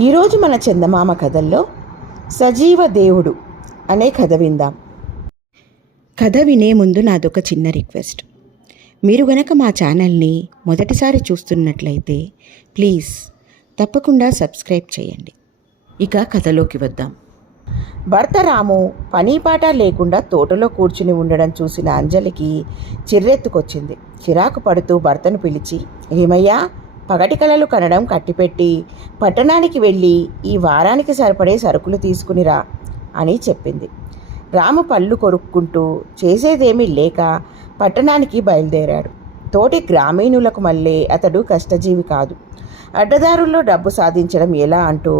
ఈరోజు మన చందమామ కథల్లో సజీవ దేవుడు అనే కథ విందాం. కథ వినే ముందు నాదొక చిన్న రిక్వెస్ట్. మీరు గనక మా ఛానల్ని మొదటిసారి చూస్తున్నట్లయితే ప్లీజ్ తప్పకుండా సబ్స్క్రైబ్ చేయండి. ఇక కథలోకి వద్దాం. భర్త రాము పనీపాట లేకుండా తోటలో కూర్చుని ఉండడం చూసిన అంజలికి చిర్రెత్తుకొచ్చింది. చిరాకు పడుతూ భర్తను పిలిచి, ఏమయ్యా, పగటి కలలు కనడం కట్టిపెట్టి పట్టణానికి వెళ్ళి ఈ వారానికి సరిపడే సరుకులు తీసుకునిరా అని చెప్పింది. రాము పళ్ళు కొరుక్కుంటూ చేసేదేమీ లేక పట్టణానికి బయలుదేరాడు. తోటి గ్రామీణులకు మళ్ళీ అతడు కష్టజీవి కాదు. అడ్డదారుల్లో డబ్బు సాధించడం ఎలా అంటూ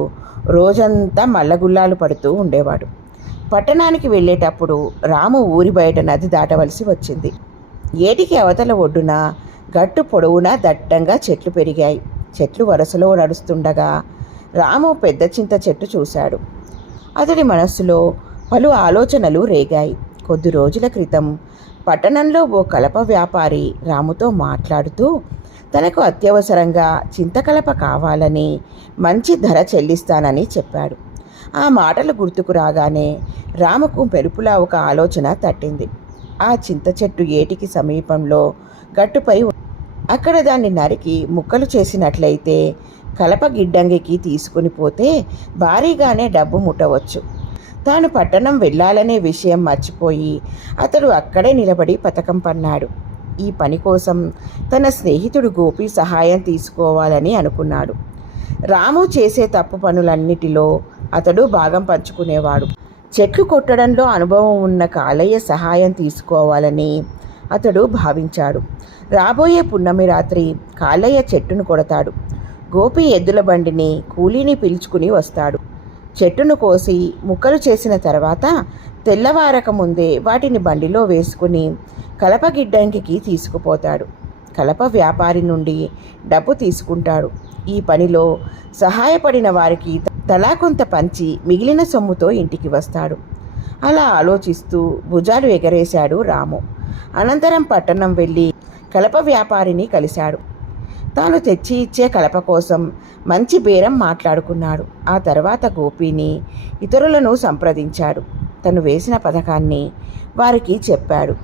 రోజంతా మల్లగుల్లాలు పడుతూ ఉండేవాడు. పట్టణానికి వెళ్ళేటప్పుడు రాము ఊరి బయట నది దాటవలసి వచ్చింది. ఏటికి అవతల ఒడ్డున గట్టు పొడవునా దట్టంగా చెట్లు పెరిగాయి. చెట్లు వరుసలో నడుస్తుండగా రాము పెద్ద చింత చెట్టు చూశాడు. అతడి మనస్సులో పలు ఆలోచనలు రేగాయి. కొద్ది రోజుల క్రితం పట్టణంలో ఓ కలప వ్యాపారి రాముతో మాట్లాడుతూ తనకు అత్యవసరంగా చింతకలప కావాలని, మంచి ధర చెల్లిస్తానని చెప్పాడు. ఆ మాటలు గుర్తుకు రాగానే రాముకు మెరుపులా ఒక ఆలోచన తట్టింది. ఆ చింత చెట్టు ఏటికి సమీపంలో గట్టుపై అక్కడ దాన్ని నరికి ముక్కలు చేసినట్లయితే కలప గిడ్డంగికి తీసుకుని పోతే భారీగానే డబ్బు ముట్టవచ్చు. తాను పట్టణం వెళ్ళాలనే విషయం మర్చిపోయి అతడు అక్కడే నిలబడి పథకం పన్నాడు. ఈ పని కోసం తన స్నేహితుడు గోపి సహాయం తీసుకోవాలని అనుకున్నాడు. రాము చేసే తప్పు పనులన్నిటిలో అతడు భాగం పంచుకునేవాడు. చెట్లు కొట్టడంలో అనుభవం ఉన్న కాలయ్య సహాయం తీసుకోవాలని అతడు భావించాడు. రాబోయే పున్నమి రాత్రి కాలయ్య చెట్టును కొడతాడు. గోపి ఎద్దుల బండిని కూలీని పిలుచుకుని వస్తాడు. చెట్టును కోసి ముక్కలు చేసిన తర్వాత తెల్లవారక ముందే వాటిని బండిలో వేసుకుని కలప గిడ్డంగికి తీసుకుపోతాడు. కలప వ్యాపారి నుండి డబ్బు తీసుకుంటాడు. ఈ పనిలో సహాయపడిన వారికి తలా కొంత పంచి మిగిలిన సొమ్ముతో ఇంటికి వస్తాడు. అలా ఆలోచిస్తూ భుజాలు ఎగరేశాడు రాము. అనంతరం పట్టణం వెళ్ళి కలప వ్యాపారిని కలిశాడు. తాను తెచ్చి ఇచ్చే కలప కోసం మంచి బేరం మాట్లాడుకున్నాడు. ఆ తర్వాత గోపిని, ఇతరులను సంప్రదించాడు. తను వేసిన పథకాన్ని వారికి చెప్పాడు.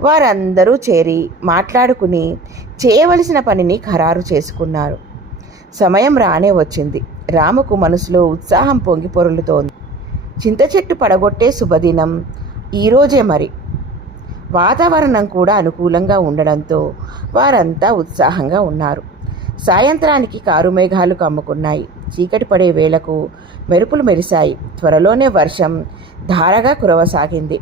వారందరూ చేరి మాట్లాడుకుని చేయవలసిన పనిని ఖరారు చేసుకున్నారు. సమయం రానే వచ్చింది. రాముకు మనసులో ఉత్సాహం పొంగి పొరులుతోంది. చింత చెట్టు పడగొట్టే శుభదినం ఈరోజే మరి. వాతావరణం కూడా అనుకూలంగా ఉండడంతో వారంతా ఉత్సాహంగా ఉన్నారు. సాయంత్రానికి కారు మేఘాలు కమ్ముకున్నాయి. చీకటి పడే వేళకు మెరుపులు మెరిశాయి. త్వరలోనే వర్షం ధారగా కురవసాగింది.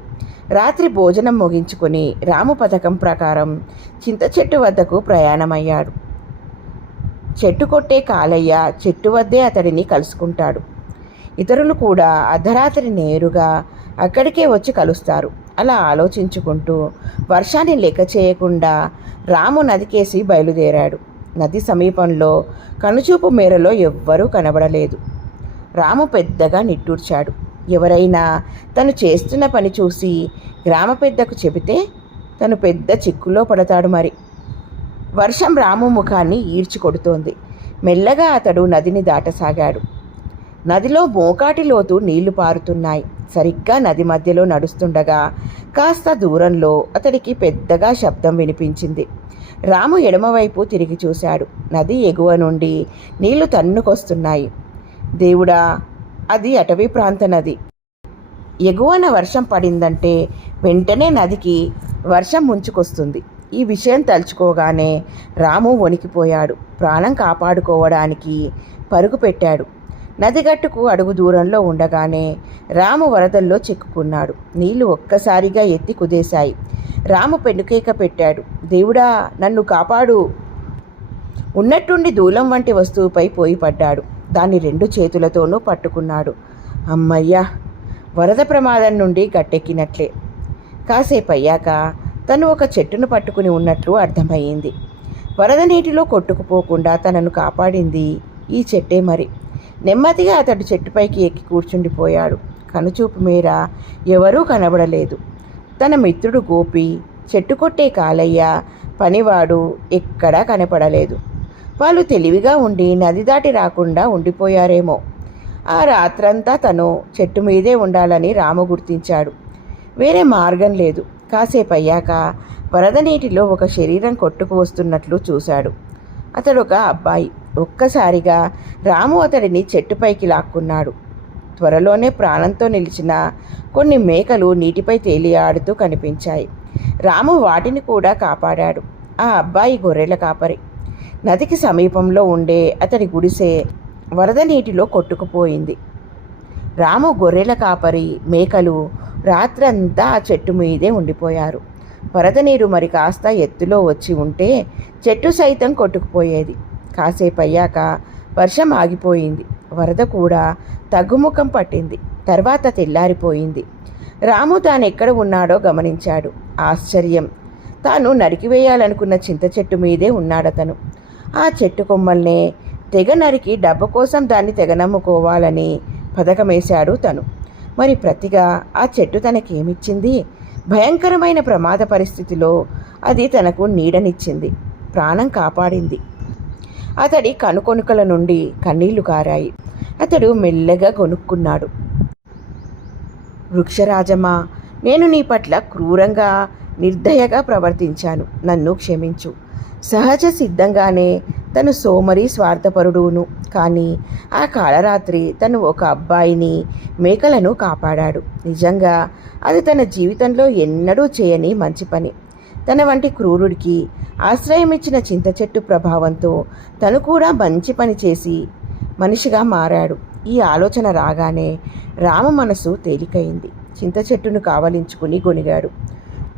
రాత్రి భోజనం ముగించుకుని రాము పథకం ప్రకారం చింత చెట్టు వద్దకు ప్రయాణమయ్యాడు. చెట్టు కొట్టే కాలయ్య చెట్టు వద్దే అతడిని కలుసుకుంటాడు. ఇతరులు కూడా అర్ధరాత్రి నేరుగా అక్కడికే వచ్చి కలుస్తారు. అలా ఆలోచించుకుంటూ వర్షాన్ని లెక్క చేయకుండా రాము నదికేసి బయలుదేరాడు. నది సమీపంలో కనుచూపు మేరలో ఎవ్వరూ కనబడలేదు. రాము పెద్దగా నిట్టూర్చాడు. ఎవరైనా తను చేస్తున్న పని చూసి గ్రామ పెద్దకు చెబితే తను పెద్ద చిక్కులో పడతాడు మరి. వర్షం రాము ముఖాన్ని ఈడ్చికొడుతోంది. మెల్లగా అతడు నదిని దాటసాగాడు. నదిలో మోకాటి లోతు నీళ్లు పారుతున్నాయి. సరిగ్గా నది మధ్యలో నడుస్తుండగా కాస్త దూరంలో అతడికి పెద్దగా శబ్దం వినిపించింది. రాము ఎడమవైపు తిరిగి చూశాడు. నది ఎగువ నుండి నీళ్లు తన్నుకొస్తున్నాయి. దేవుడా, అది అటవీ ప్రాంత నది. ఎగువన వర్షం పడిందంటే వెంటనే నదికి వర్షం ముంచుకొస్తుంది. ఈ విషయం తలుచుకోగానే రాము వణికిపోయాడు. ప్రాణం కాపాడుకోవడానికి పరుగు పెట్టాడు. నదిగట్టుకు అడుగు దూరంలో ఉండగానే రాము వరదల్లో చిక్కుకున్నాడు. నీళ్లు ఒక్కసారిగా ఎత్తి కుదేశాయి. రాము పెనుకేక పెట్టాడు. దేవుడా, నన్ను కాపాడు! ఉన్నట్టుండి దూలం వంటి వస్తువుపై పోయి పడ్డాడు. దాన్ని 2 చేతులతోనూ పట్టుకున్నాడు. అమ్మయ్యా, వరద ప్రమాదం నుండి గట్టెక్కినట్లే. కాసేపు అయ్యాక తను ఒక చెట్టును పట్టుకుని ఉన్నట్లు అర్థమయ్యింది. వరద నీటిలో కొట్టుకుపోకుండా తనను కాపాడింది ఈ చెట్టే మరి. నెమ్మదిగా అతడు చెట్టుపైకి ఎక్కి కూర్చుండిపోయాడు. కనుచూపు మేర ఎవరూ కనబడలేదు. తన మిత్రుడు గోపి, చెట్టు కొట్టే కాలయ్య, పనివాడు ఎక్కడా కనపడలేదు. వాళ్ళు తెలివిగా ఉండి నది దాటి రాకుండా ఉండిపోయారేమో. ఆ రాత్రంతా తను చెట్టు మీదే ఉండాలని రాము గుర్తించాడు. వేరే మార్గం లేదు. కాసేపు అయ్యాక వరద నీటిలో ఒక శరీరం కొట్టుకు వస్తున్నట్లు చూశాడు. అతడొక అబ్బాయి. ఒక్కసారిగా రాము అతడిని చెట్టుపైకి లాక్కున్నాడు. త్వరలోనే ప్రాణంతో నిలిచిన కొన్ని మేకలు నీటిపై తేలియాడుతూ కనిపించాయి. రాము వాటిని కూడా కాపాడాడు. ఆ అబ్బాయి గొర్రెల కాపరి. నదికి సమీపంలో ఉండే అతడి గుడిసె వరద నీటిలో కొట్టుకుపోయింది. రాము, గొర్రెల కాపరి, మేకలు రాత్రంతా ఆ చెట్టు మీదే ఉండిపోయారు. వరద నీరు మరి కాస్త ఎత్తులో వచ్చి ఉంటే చెట్టు సైతం కొట్టుకుపోయేది. కాసేపు అయ్యాక వర్షం ఆగిపోయింది. వరద కూడా తగ్గుముఖం పట్టింది. తర్వాత తెల్లారిపోయింది. రాము తానెక్కడ ఉన్నాడో గమనించాడు. ఆశ్చర్యం! తాను నరికివేయాలనుకున్న చింత చెట్టు మీదే ఉన్నాడతను. ఆ చెట్టు కొమ్మల్నే తెగ నరికి డబ్బు కోసం దాన్ని తెగనమ్ముకోవాలని పథకమేశాడు తను. మరి ప్రతిగా ఆ చెట్టు తనకేమిచ్చింది? భయంకరమైన ప్రమాద పరిస్థితిలో అది తనకు నీడనిచ్చింది, ప్రాణం కాపాడింది. అతడి కనుకొనుకల నుండి కన్నీళ్లు కారాయి. అతడు మెల్లగా గొనుక్కున్నాడు. వృక్షరాజమా, నేను నీ పట్ల క్రూరంగా, నిర్దయగా ప్రవర్తించాను. నన్ను క్షమించు. సహజ సిద్ధంగానే తను సోమరి, స్వార్థపరుడును. కానీ ఆ కాళరాత్రి తను ఒక అబ్బాయిని, మేకలను కాపాడాడు. నిజంగా అది తన జీవితంలో ఎన్నడూ చేయని మంచి పని. తన వంటి క్రూరుడికి ఆశ్రయమిచ్చిన చింత చెట్టు ప్రభావంతో తను కూడా మంచి పని చేసి మనిషిగా మారాడు. ఈ ఆలోచన రాగానే రామ మనసు తేలికైంది. చింత చెట్టును కావలించుకుని గొనిగాడు.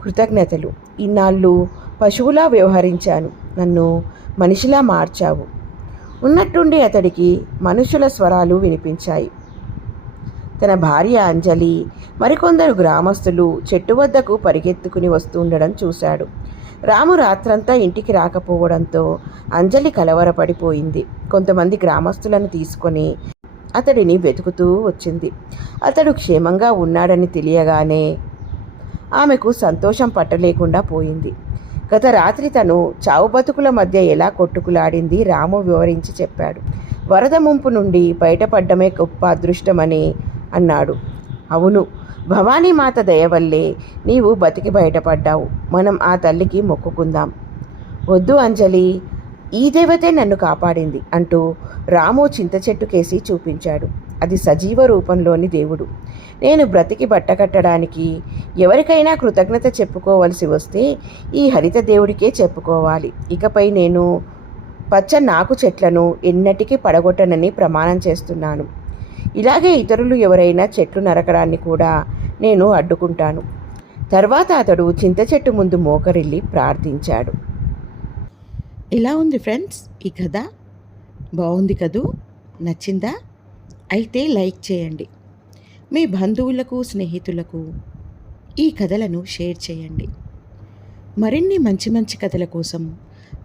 కృతజ్ఞతలు. ఇన్నాళ్ళు పశువులా వ్యవహరించాను. నన్ను మనిషిలా మార్చావు. ఉన్నట్టుండి అతడికి మనుషుల స్వరాలు వినిపించాయి. తన భార్య అంజలి, మరికొందరు గ్రామస్తులు చెట్టు వద్దకు పరిగెత్తుకుని వస్తుండడం చూశాడు. రాము రాత్రంతా ఇంటికి రాకపోవడంతో అంజలి కలవరపడిపోయింది. కొంతమంది గ్రామస్తులను తీసుకొని అతడిని వెతుకుతూ వచ్చింది. అతడు క్షేమంగా ఉన్నాడని తెలియగానే ఆమెకు సంతోషం పట్టలేకుండా పోయింది. గత రాత్రి తను చావు బతుకుల మధ్య ఎలా కొట్టుకులాడింది రాము వివరించి చెప్పాడు. వరద ముంపు నుండి బయటపడ్డమే గొప్ప అదృష్టమని అన్నాడు. అవును, భవానీమాత దయవల్లే నీవు బతికి బయటపడ్డావు. మనం ఆ తల్లికి మొక్కుకుందాం. వద్దు అంజలి, ఈ దేవతే నన్ను కాపాడింది అంటూ రాము చింత చెట్టు కేసి చూపించాడు. అది సజీవ రూపంలోని దేవుడు. నేను బ్రతికి బట్టకట్టడానికి ఎవరికైనా కృతజ్ఞత చెప్పుకోవలసి వస్తే ఈ హరిత దేవుడికే చెప్పుకోవాలి. ఇకపై నేను పచ్చ నాకు చెట్లను ఎన్నటికీ పడగొట్టనని ప్రమాణం చేస్తున్నాను. ఇలాగే ఇతరులు ఎవరైనా చెట్లు నరకడాన్ని కూడా నేను అడ్డుకుంటాను. తర్వాత అతడు చింత చెట్టు ముందు మోకరిల్లి ప్రార్థించాడు. ఇలా ఉంది ఫ్రెండ్స్ ఈ కథ. బాగుంది కదూ? నచ్చిందా? అయితే లైక్ చేయండి. మీ బంధువులకు, స్నేహితులకు ఈ కథలను షేర్ చేయండి. మరిన్ని మంచి మంచి కథల కోసం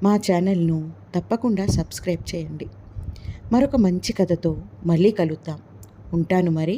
మా ఛానల్ను తప్పకుండా సబ్స్క్రైబ్ చేయండి. మరొక మంచి కథతో మళ్ళీ కలుద్దాం. ఉంటాను మరి.